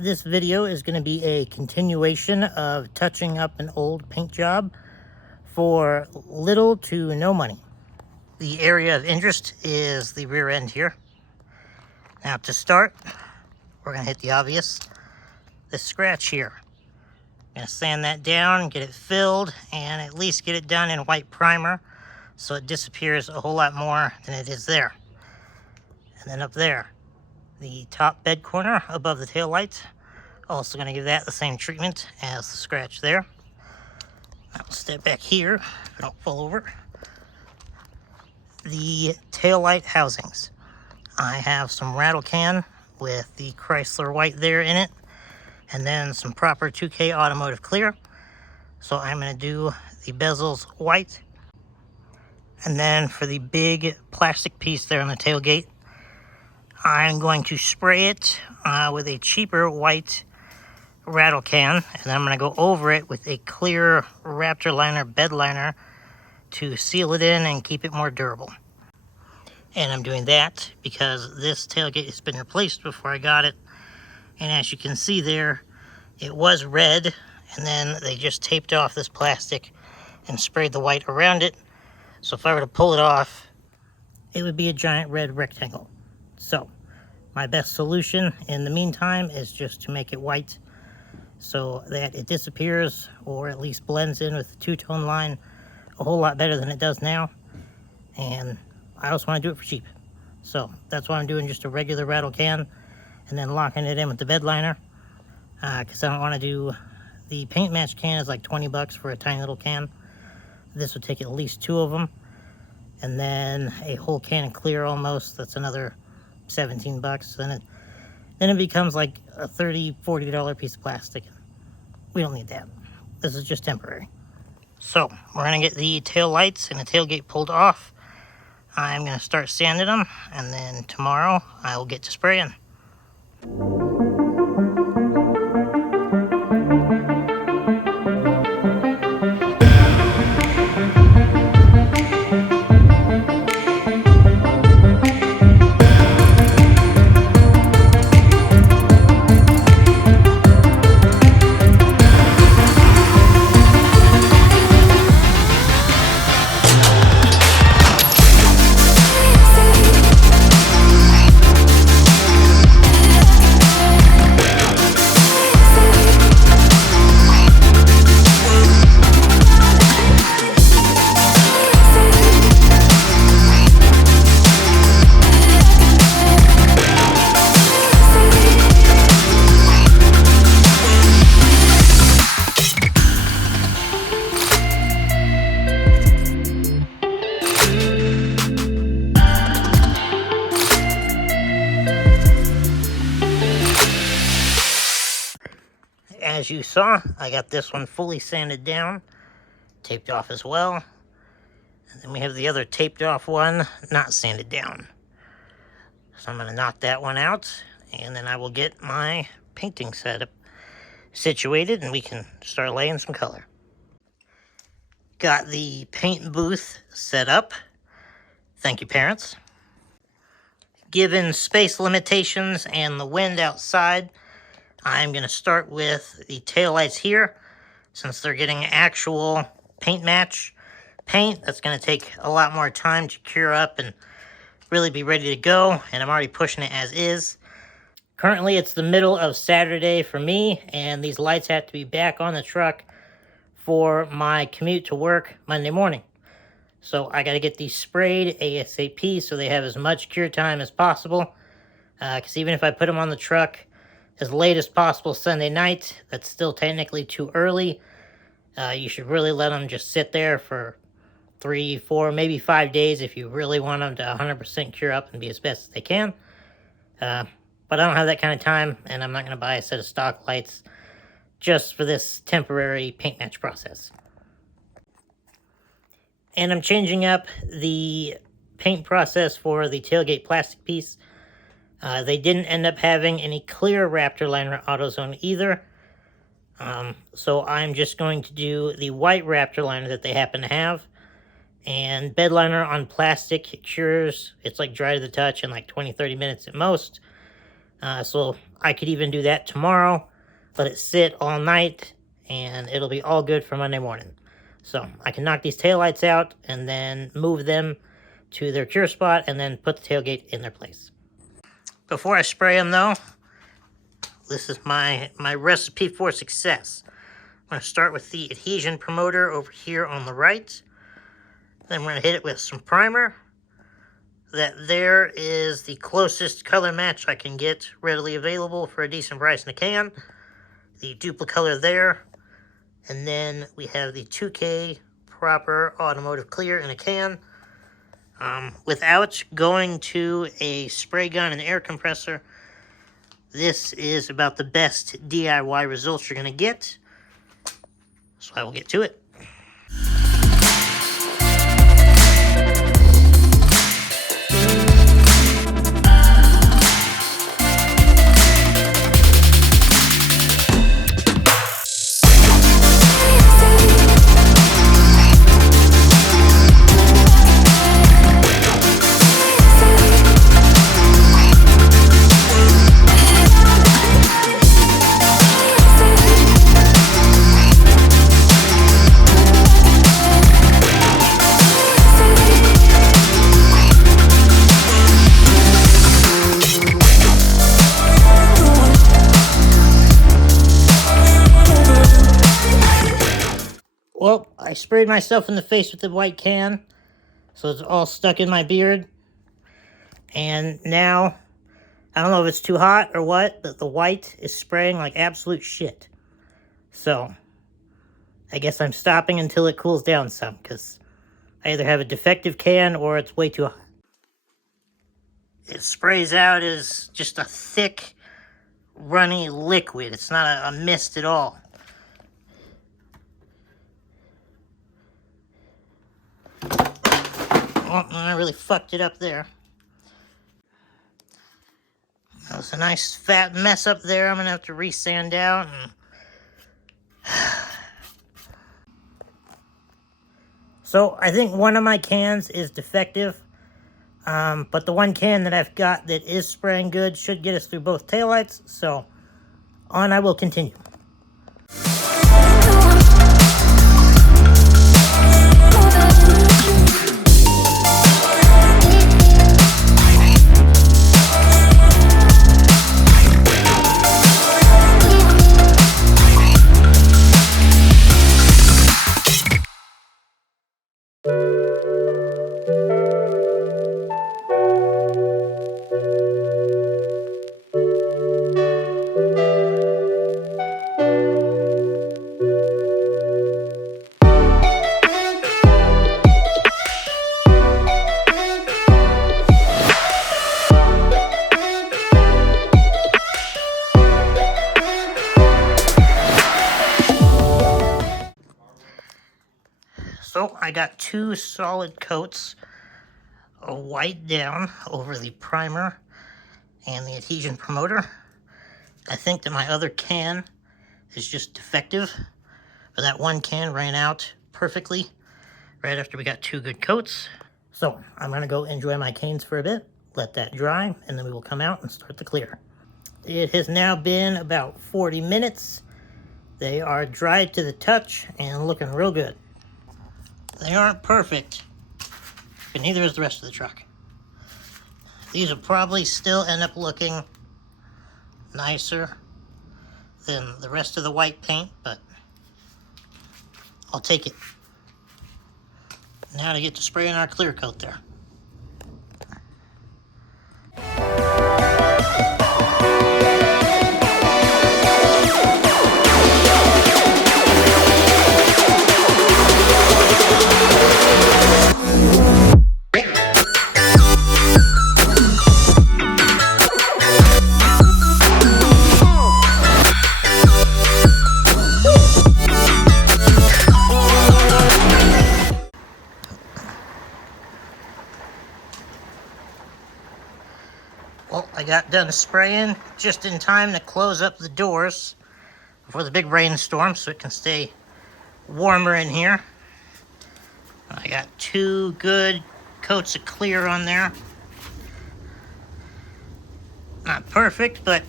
This video is going to be a continuation of touching up an old paint job for little to no money. The area of interest is the rear end here. Now to start, we're going to hit the obvious, this scratch here. I'm going to sand that down, get it filled, and at least get it done in white primer so it disappears a whole lot more than it is there. And then up there, the top bed corner above the tail lights, also going to give that the same treatment as the scratch there. I'll step back here so I don't fall over. The tail light housings. I have some rattle can with the Chrysler white there in it, and then some proper 2K automotive clear. So I'm going to do the bezels white. And then for the big plastic piece there on the tailgate, I'm going to spray it with a cheaper white rattle can, and then I'm going to go over it with a clear Raptor liner bed liner to seal it in and keep it more durable. And I'm doing that because this tailgate has been replaced before I got it, and as you can see there, it was red, and then they just taped off this plastic and sprayed the white around it. So if I were to pull it off, it would be a giant red rectangle. So my best solution in the meantime is just to make it white so that it disappears, or at least blends in with the two-tone line a whole lot better than it does now. And I also want to do it for cheap. So that's why I'm doing just a regular rattle can and then locking it in with the bed liner. Because I don't want to do, the paint match can is like 20 bucks for a tiny little can. This would take at least 2 of them. And then a whole can of clear almost, that's another 17 bucks. Then it becomes like a $30, $40 piece of plastic. We don't need that. This is just temporary. So we're going to get the tail lights and the tailgate pulled off. I'm going to start sanding them, and then tomorrow I will get to spraying. As you saw, I got this one fully sanded down, taped off as well. And then we have the other taped off one, not sanded down. So I'm going to knock that one out, and then I will get my painting setup situated, and we can start laying some color. Got the paint booth set up. Thank you, parents. Given space limitations and the wind outside, I'm going to start with the taillights here. Since they're getting actual paint match paint, that's going to take a lot more time to cure up and really be ready to go, and I'm already pushing it as is. Currently, it's the middle of Saturday for me, and these lights have to be back on the truck for my commute to work Monday morning. So I got to get these sprayed ASAP so they have as much cure time as possible. Because even if I put them on the truck as late as possible Sunday night, that's still technically too early. You should really let them just sit there for 3, 4, maybe 5 days if you really want them to 100% cure up and be as best as they can. But I don't have that kind of time, and I'm not going to buy a set of stock lights just for this temporary paint match process. And I'm changing up the paint process for the tailgate plastic piece. They didn't end up having any clear Raptor liner AutoZone either. So I'm just going to do the white Raptor liner that they happen to have. And bed liner on plastic cures. It's like dry to the touch in like 20-30 minutes at most. So I could even do that tomorrow, let it sit all night, and it'll be all good for Monday morning. So I can knock these taillights out and then move them to their cure spot and then put the tailgate in their place. Before I spray them though, this is my recipe for success. I'm going to start with the adhesion promoter over here on the right. Then we're going to hit it with some primer. That there is the closest color match I can get readily available for a decent price in a can. The duplicolor there. And then we have the 2K proper automotive clear in a can. Without going to a spray gun and air compressor, this is about the best DIY results you're going to get. So I will get to it. Well, I sprayed myself in the face with the white can, so it's all stuck in my beard. And now, I don't know if it's too hot or what, but the white is spraying like absolute shit. So, I guess I'm stopping until it cools down some, because I either have a defective can or it's way too hot. It sprays out as just a thick, runny liquid. It's not a mist at all. Oh, I really fucked it up there. That was a nice fat mess up there. I'm going to have to re-sand out. So I think one of my cans is defective. But the one can that I've got that is spraying good should get us through both taillights. So on I will continue. So I got 2 solid coats of white down over the primer and the adhesion promoter. I think that my other can is just defective, but that one can ran out perfectly right after we got 2 good coats. So I'm going to go enjoy my canes for a bit, let that dry, and then we will come out and start the clear. It has now been about 40 minutes. They are dried to the touch and looking real good. They aren't perfect, but neither is the rest of the truck. These will probably still end up looking nicer than the rest of the white paint, but I'll take it. Now to get to spraying our clear coat there. Well, I got done spraying just in time to close up the doors before the big rainstorm so it can stay warmer in here. I got 2 good coats of clear on there. Not perfect, but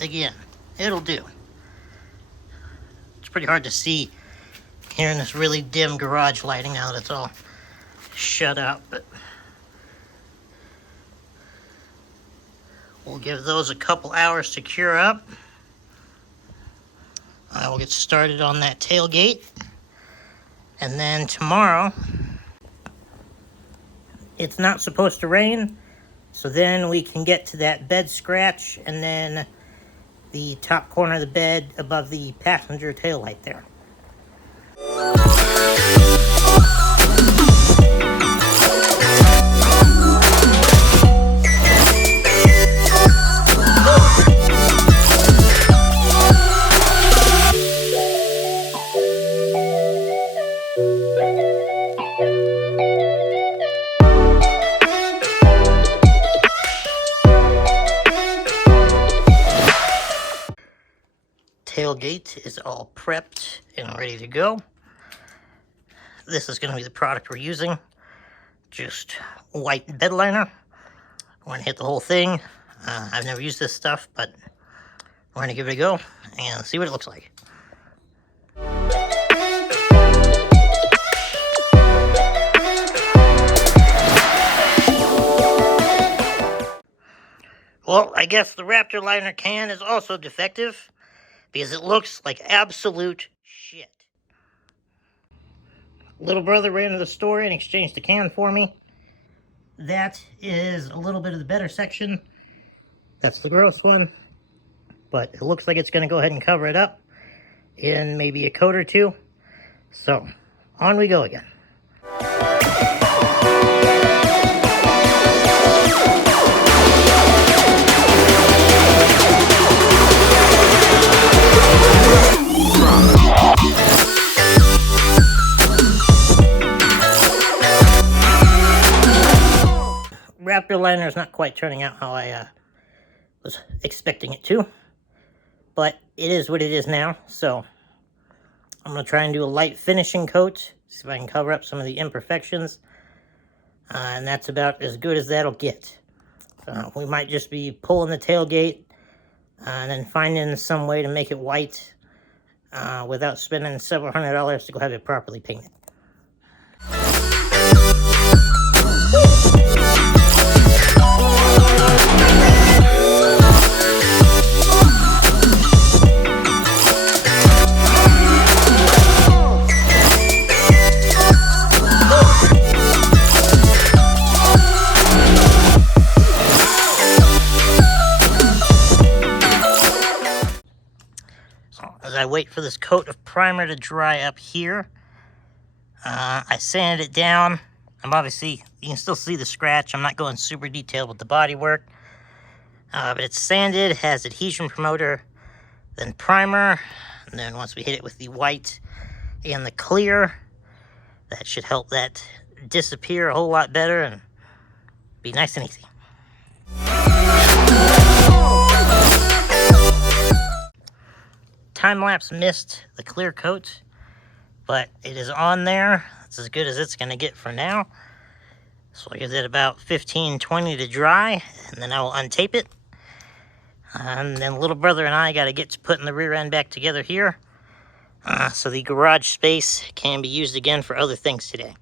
again, it'll do. It's pretty hard to see here in this really dim garage lighting now that it's all shut out, but we'll give those a couple hours to cure up. I will get started on that tailgate, and then tomorrow it's not supposed to rain, so then we can get to that bed scratch and then the top corner of the bed above the passenger taillight there. Tailgate is all prepped and ready to go. This is going to be the product we're using. Just white bed liner. We're going to hit the whole thing. I've never used this stuff, but we're going to give it a go and see what it looks like. Well, I guess the Raptor liner can is also defective because it looks like absolute shit. Little brother ran to the store and exchanged the can for me. That is a little bit of the better section. That's the gross one. But it looks like it's going to go ahead and cover it up in maybe a coat or two. So, on we go again. Raptor liner is not quite turning out how I was expecting it to, but it is what it is now. So I'm going to try and do a light finishing coat, see if I can cover up some of the imperfections, and that's about as good as that'll get. We might just be pulling the tailgate and then finding some way to make it white without spending several $100s to go have it properly painted. As I wait for this coat of primer to dry up here, I sanded it down. You can still see the scratch. I'm not going super detailed with the bodywork, but it's sanded, it has adhesion promoter, then primer, and then once we hit it with the white and the clear, that should help that disappear a whole lot better and be nice and easy. Time-lapse missed the clear coat, but it is on there. It's as good as it's going to get for now. So I give it about 15-20 to dry, and then I will untape it. And then little brother and I got to get to putting the rear end back together here, so the garage space can be used again for other things today.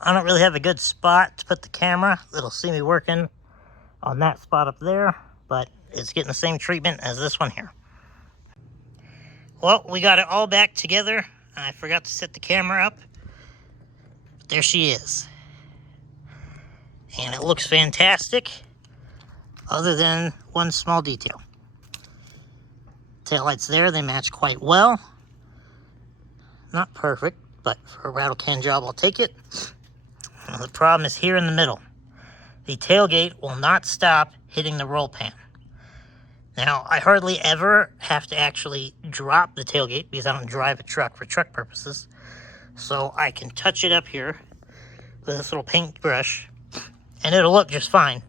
I don't really have a good spot to put the camera that'll see me working on that spot up there, but it's getting the same treatment as this one here. Well, we got it all back together. I forgot to set the camera up. But there she is. And it looks fantastic, other than one small detail. Taillights there, they match quite well. Not perfect, but for a rattle can job, I'll take it. Well, the problem is here in the middle. The tailgate will not stop hitting the roll pan. Now, I hardly ever have to actually drop the tailgate because I don't drive a truck for truck purposes. So I can touch it up here with this little paint brush and it'll look just fine.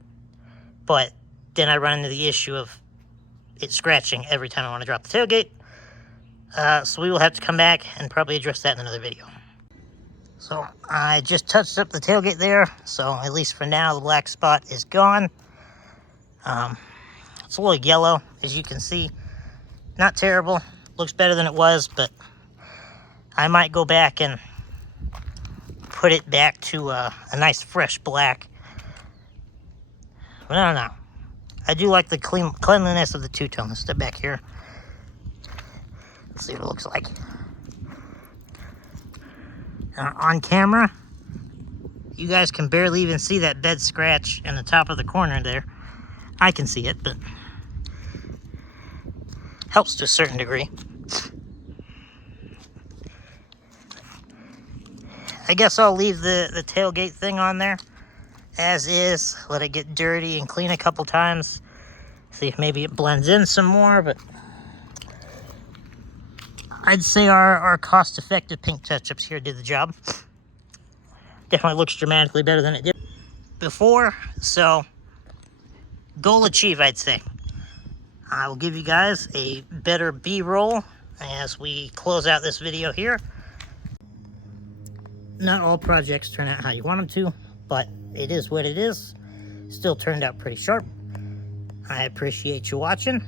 But then I run into the issue of it scratching every time I want to drop the tailgate. So we will have to come back and probably address that in another video. So I just touched up the tailgate there. So at least for now, the black spot is gone. It's a little yellow, as you can see. Not terrible. Looks better than it was, but I might go back and put it back to a nice fresh black. But I don't know. I do like the cleanliness of the two-tone. Let's step back here. Let's see what it looks like. On camera, you guys can barely even see that bed scratch in the top of the corner there. I can see it, but helps to a certain degree. I guess I'll leave the tailgate thing on there as is. Let it get dirty and clean a couple times. See if maybe it blends in some more, but I'd say our cost-effective paint touch-ups here did the job. Definitely looks dramatically better than it did before, so goal achieved, I'd say. I will give you guys a better B-roll as we close out this video here. Not all projects turn out how you want them to, but it is what it is. Still turned out pretty sharp. I appreciate you watching.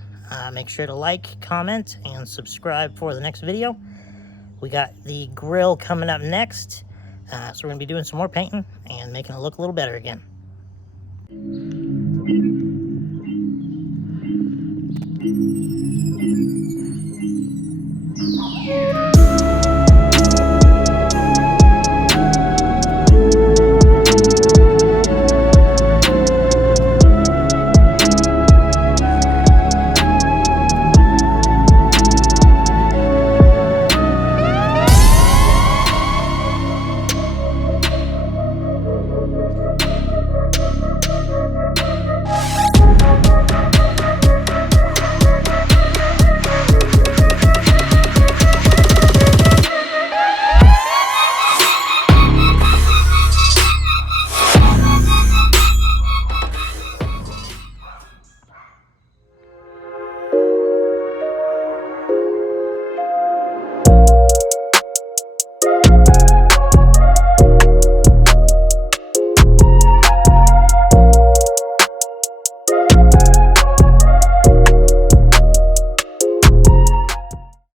Make sure to like, comment, and subscribe for the next video. We got the grill coming up next, so we're going to be doing some more painting and making it look a little better again.